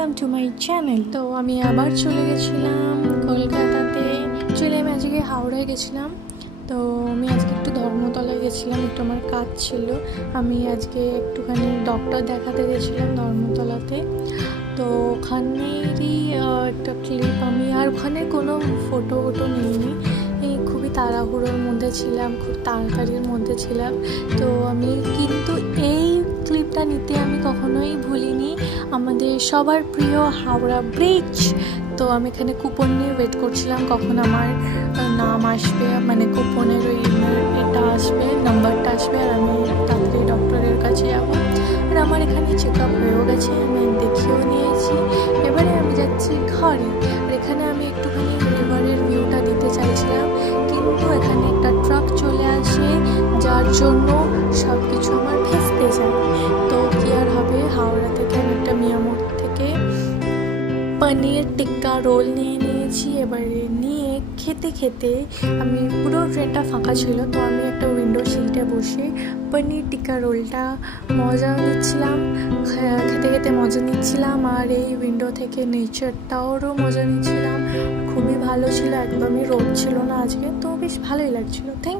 Welcome to my channel. তো আমি আবার চলে গেছিলাম কলকাতাতে। চলে আমি আজকে হাওড়ায় গেছিলাম। তো আমি আজকে একটু ধর্মতলায় গেছিলাম, একটু আমার কাজ ছিল। আমি আজকে একটুখানি ডক্টর দেখাতে গেছিলাম ধর্মতলাতে। তো ওখানেরই একটা ক্লিপ আমি, আর ওখানে কোনো ফটো নিইনি। এই খুবই তাড়াহুড়োর মধ্যে ছিলাম, খুব তাড়াতাড়ির মধ্যে ছিলাম। তো আমি কিন্তু এই ক্লিপটা নিতে আমি কখনোই ভুলিনি আমাদের সবার প্রিয় হাওড়া ব্রিজ। তো আমি এখানে কুপন নিয়ে ওয়েট করছিলাম কখন আমার নাম আসবে, মানে কুপনের ওই এটা আসবে, নাম্বারটা আসবে, আর আমি তাড়াতাড়ি ডক্টরের কাছে যাবো। আর আমার এখানে চেক আপ হয়েও গেছে, আমি দেখিয়েও নিয়েছি। এবারে আমি যাচ্ছি ঘরে। আর এখানে আমি একটুখানি রিভারের ভিউটা দিতে চাইছিলাম, কিন্তু এখানে একটা ট্রাক চলে আসে, যার জন্য সব কিছু আমার ভেস্তে যায়। তো কি আর হবে, হাওড়া থেকে আমি একটা মিয়ামোড় থেকে পনির টিক্কা রোল নিয়ে নিয়েছি। এবারে নিয়ে খেতে খেতে আমি, পুরো ট্রেনটা ফাঁকা ছিল, তো আমি একটা উইন্ডো সিটে বসে পনির টিক্কা রোলটা মজা নিচ্ছিলাম, খেতে খেতে মজা নিচ্ছিলাম। আর এই উইন্ডো থেকে নেচারটাওরও মজা নিচ্ছিলাম। খুবই ভালো ছিল, একদমই রোদ ছিল না আজকে, তো বেশ ভালোই লাগছিল। থ্যাংক